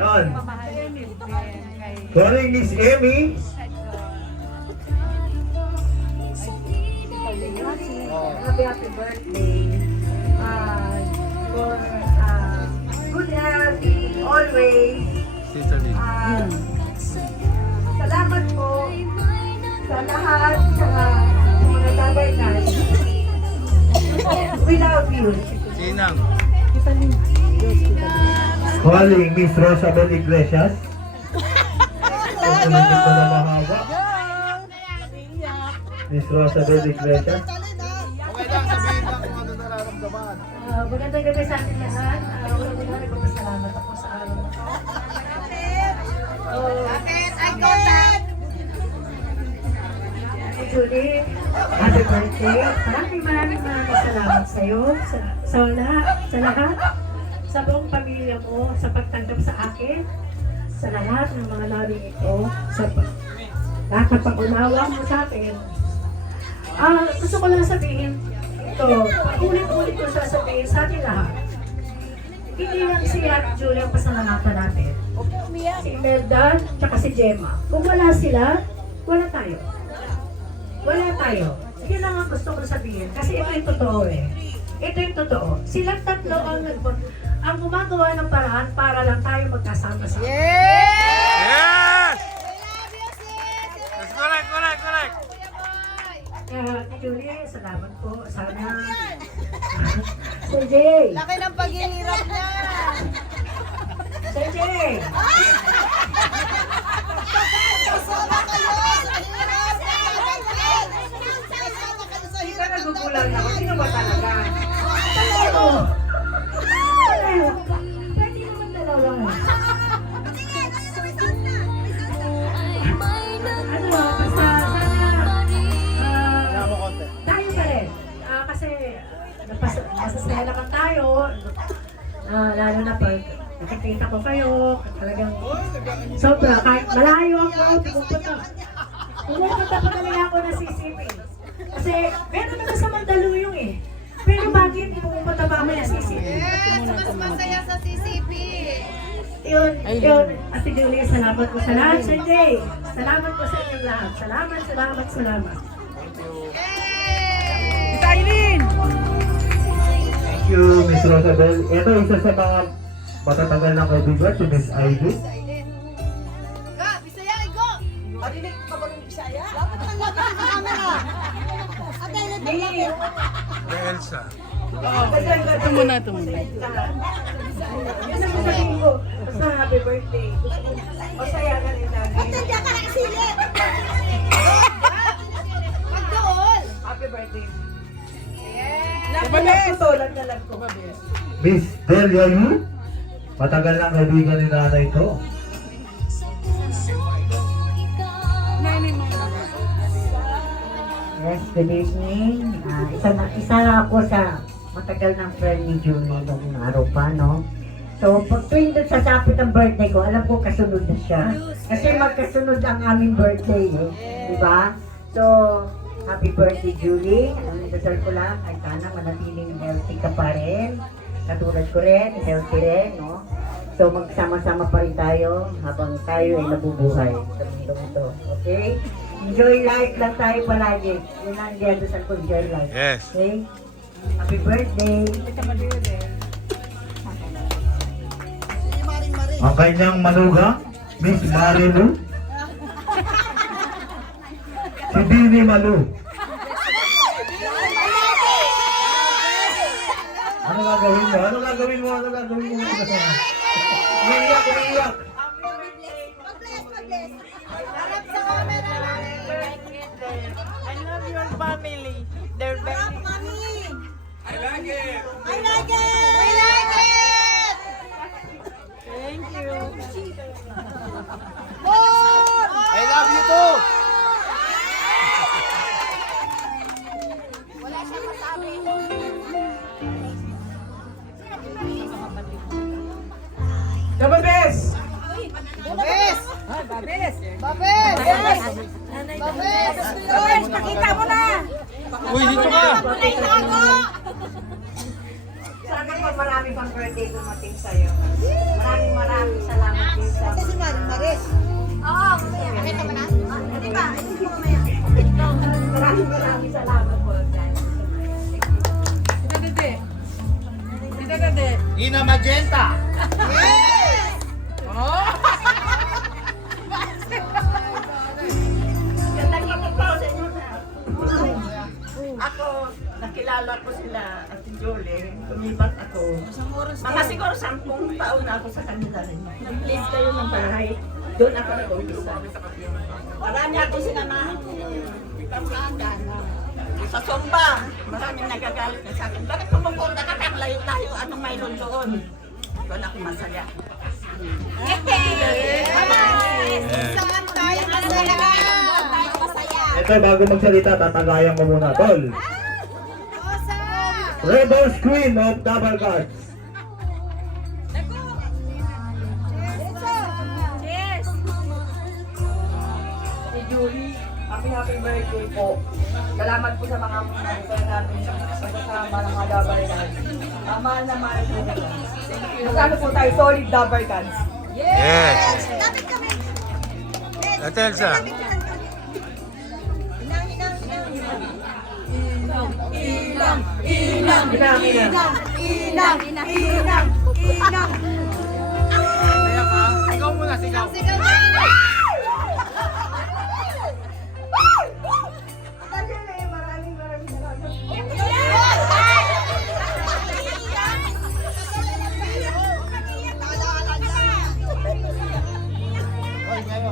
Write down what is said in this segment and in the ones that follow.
Yan. Calling Miss Emmy. Happy birthday. For good health always. Salamat po sa lahat sa mga tabernas. We love you. Sinang. Calling Miss Rosabel Iglesias. Hindi ko na mahaba. Miss Rosabel Iglesias. Okay lang, sabihin lang kung ano nararamdaman. Magandang gabi sa ating lahat. Una-una nagpapasalamat ako sa araw na ito. Julie, happy birthday. Maraming salamat sa iyo, sa lahat, sa buong pamilya mo, sa pagtanggap sa akin, sa lahat ng mga laring ito, sa nakapag-unawa mo sa akin. Gusto ko lang sabihin ito, ulit-ulit ko sasabihin sa atin lahat. Hindi lang si Ate Julie ang pasalamatan natin. Si Imelda, tsaka si Gemma. Kung wala sila, wala tayo. Wala tayo. Yun lang ang gusto ko sabihin. Kasi ito yung totoo eh. Ito yung totoo. Silang tatlo ang gumagawa ng paraan para lang tayo magkasama sa Yes! That's correct. Kaya, Julie, salamat po. Sana. Sir Jay. Laki ng paghihirap niya. Sir Jay. Kasama kayo sa hirap. Kasama kayo sa Hindi ka hirap. nagugulan ako. Sino ba talaga? Ano? Pwede naman dalawa. Ano, basta sana tayo pa rin. Kasi masasaya naman tayo. Lalo na pag nakikita ko kayo, talagang sobra. Kahit malayo ako, pumupunta pa talaga ako ng CCP. Kasi meron naman sa Mandaluyong eh. Pero bakit pumupunta ba ako ng CCP? Yes, mas masaya sa CCP. Yun. Ate Julie, salamat po sa lahat. Sir Jay, salamat po sa inyong lahat. Salamat. Thank you, Miss Rosabel. Ito isa sa mga matatagal ng kaibigan, si Miss Ivy. Ga, Bisaya, go! Adinig ka ba ng Bisaya? Dapat ang lagi sa camera. Ate, Hey, Elsa. ito muna. Yun ang sabihin ko. Basta happy birthday. Masaya na rin lagi. diyan ka nakasilip. Magdoon. Happy birthday. Yes. Nagtutulan na lang ko. Miss Delia Yu. Matagal ng kaibigan ni nanay ito. Yes, good evening. Isa na ako sa matagal ng friend ni Julie nung araw pa, no? So, pag tuwing doon sasapit ang birthday ko, alam ko kasunod na siya. Kasi magkasunod ang aming birthday, eh. Diba? So, happy birthday, Julie. Ang dasal ko lang ay sana manatiling healthy ka pa rin. Katulad ko rin, healthy rin, no? So, magsama-sama pa rin tayo habang tayo ay nabubuhay sa mundong ito. Okay? Enjoy life lang tayo palagi. Yun ang dasal ko, enjoy life. Yes. Okay? Happy birthday! Ang kanyang manugang, Miss Marilu. Si Dini Malu. Ano gagawin mo? Umiiyak. Mag-bless. Harap sa camera. I love your family. They're very I like it. We like it. thank you. More. I love you too. Wala siyang masabi. Kababes! Babes! Babes! Babes! Pakita mo na! Uy, dito ka. Pakita mo! Sana po marami pang birthday dumating sa'yo. Maraming salamat din sa Kasi si Maring Maris. Oo, nakita mo na? Di ba? Ito mo mamaya. maraming salamat po. Ina Magenta. Ako, nakilala ko sila at Julie, lumipat ako. Mga siguro 10 taon na ako sa kanila rin. Nag-live kayo ng bahay. Doon ako nag-umpisa. Marami ako sila na sa Sumba. Maraming nagagalit na sa akin. Bakit pumupunta ka kang layo-layo? Anong mayroon doon? Doon ako masaya. Saan tayo masaya? Tayo masaya. Ito, bago magsalita, tatagayan ko muna. Tol, Osa! Rebels Queen of Double Cards. Cheers! Si Julie, happy birthday po. Salamat po sa mga mga natin sa pagkasama ng mga Dabber Cats. Mahal na mahal po kayo. Nasano po tayo, solid Dabber Cats. Yes. Lapit kami! Ate Elsa. Inang! Sigaw muna, sigaw. Hoy, kayo.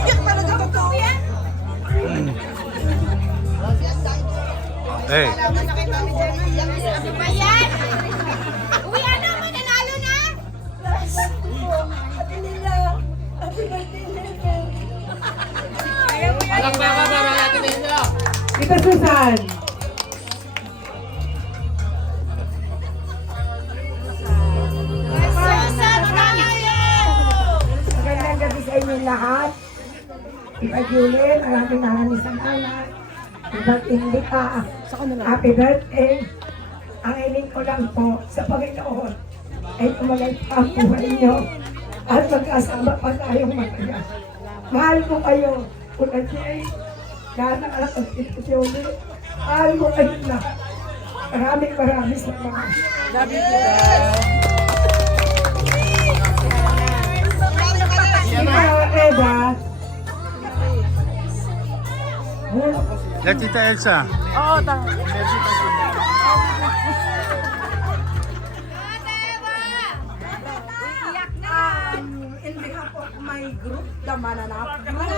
Iyak talaga totoo yan. Hey. Ano ba yan? Uwi, ano? Mananalo na? Alam ba ka para natin nila? Tita Susan. Susan tayo! Magandang gabi sa inyo lahat. Iba Julie, maraming salamat. Iba't hindi ka. Happy birthday. Ang hiling ko lang po sa Panginoon ay tumalay pa ang buhay niyo at magkasama pa tayong matagal. Mahal ko kayo, Kuna Jay, Nana at Tita Julie. Mahal ko kayo na. Maraming salamat. Tita Eva, Let Tita Elsa. Oo, In behalf of my group, the Mananap Group,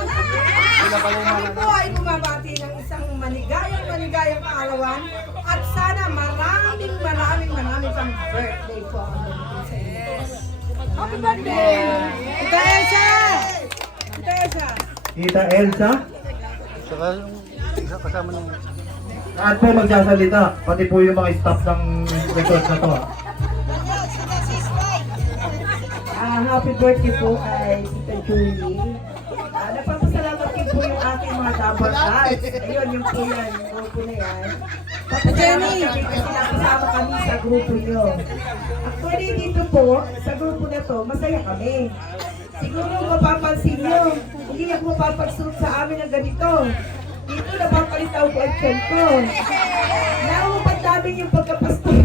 kami po ay bumabati ng isang maligayang kaalawan at sana maraming pang birthday po ang dumating sa inyo. Happy birthday! Tita Elsa! Tita Elsa! Tita Elsa, Saka yung kasama ng... lahat po magsasalita. Pati po yung mga staff ng record na to. happy birthday po kay Tita Julie. Napapasalamat din po yung aking mga Dabber Cats. Ayun, yung po yan, yung grupo na yan. Papasalamat kami kasi nakasama kami sa grupo nyo. Actually, dito po, sa grupo na to, masaya kami. Siguro mapapansin nyo, hindi ako mapapagsuot sa amin ng ganito. Dito napapalitaw ko ang tiyan ko. Naumapad namin yung pagkapastor.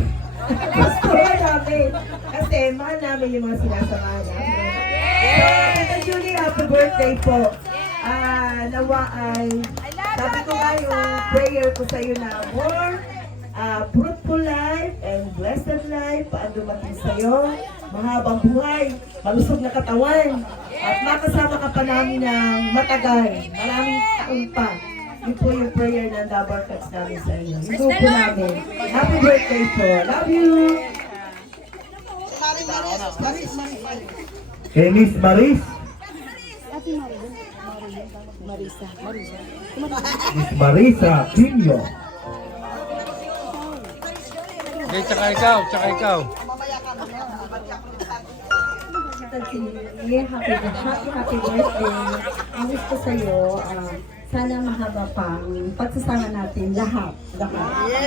Pastor namin. Kasi mahal namin yung mga sinasamahan namin. So, Tita Julie, happy birthday po. Nawa ay, sabi ko nga yung prayer ko sa iyo na more fruitful life and blessed life ang dumating sa iyo. Mahabang buhay, malusog na katawan, at makasama ka pa namin ng matagal, maraming taon pa. Yun po yung prayer ng Dabber Cats namin sa iyo. Yung grupo namin. Happy birthday po. Love you! Kay Miss Maris. Miss Marisa Quinio. Hindi, tsaka ikaw, tsaka ikaw. Happy birthday. Ang wish ko sa'yo, sana mahaba pa ang pagsasama natin lahat.